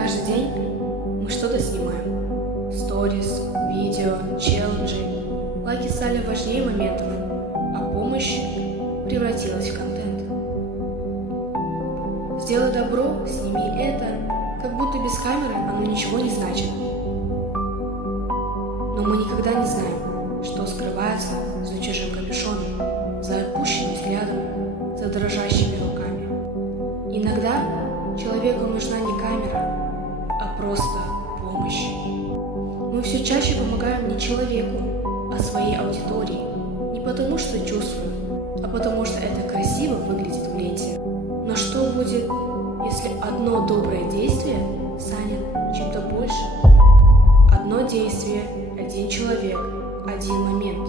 Каждый день мы что-то снимаем. Сторис, видео, челленджи. Лайки стали важнее моментов, а помощь превратилась в контент. Сделай добро, сними это, как будто без камеры оно ничего не значит. Но мы никогда не знаем, что скрывается за чужим капюшоном, за опущенным взглядом, за дрожащими руками. Иногда человеку нужна не камера, а просто помощь. Мы все чаще помогаем не человеку, а своей аудитории. Не потому что чувствуем, а потому что это красиво выглядит в ленте. Но что будет, если одно доброе действие станет чем-то больше? Одно действие, один человек, один момент.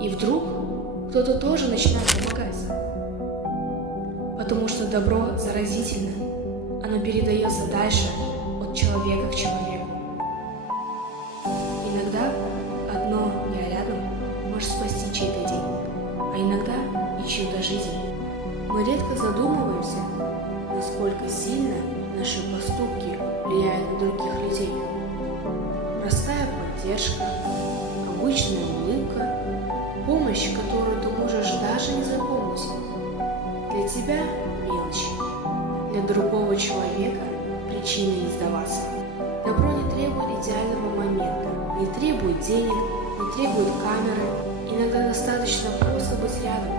И вдруг кто-то тоже начинает помогать. Потому что добро заразительно. Оно передается дальше от человека к человеку. Иногда одно «я рядом» может спасти чей-то день, а иногда и чью-то жизнь. Мы редко задумываемся, насколько сильно наши поступки влияют на других людей. Простая поддержка, обычная улыбка, помощь, которую ты можешь даже не запомнить. Для тебя мелочь, для другого человека причина не сдаваться. Добро не требует идеального момента, не требует денег, не требует камеры. Иногда достаточно просто быть рядом.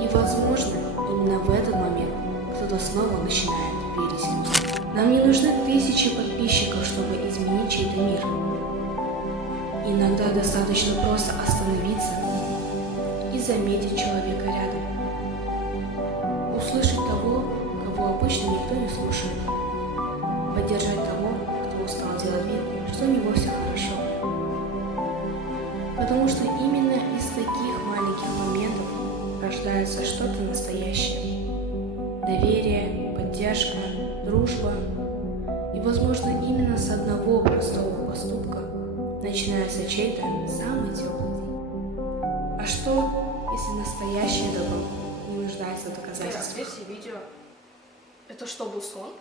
И, возможно, именно в этот момент кто-то снова начинает верить в людей. Нам не нужны тысячи подписчиков, чтобы изменить чей-то мир. Иногда достаточно просто остановиться и заметить человека рядом. Услышать того, кого обычно никто не слушает. Поддержать того, кто устал делать вид, что у него все хорошо. Потому что именно из таких маленьких моментов рождается что-то настоящее. Доверие, поддержка, дружба. И, возможно, именно с одного простого поступка начинается чей-то самый теплый день. А что, если настоящее добро не нуждается в доказательствах? Версия видео. Это что, был сон?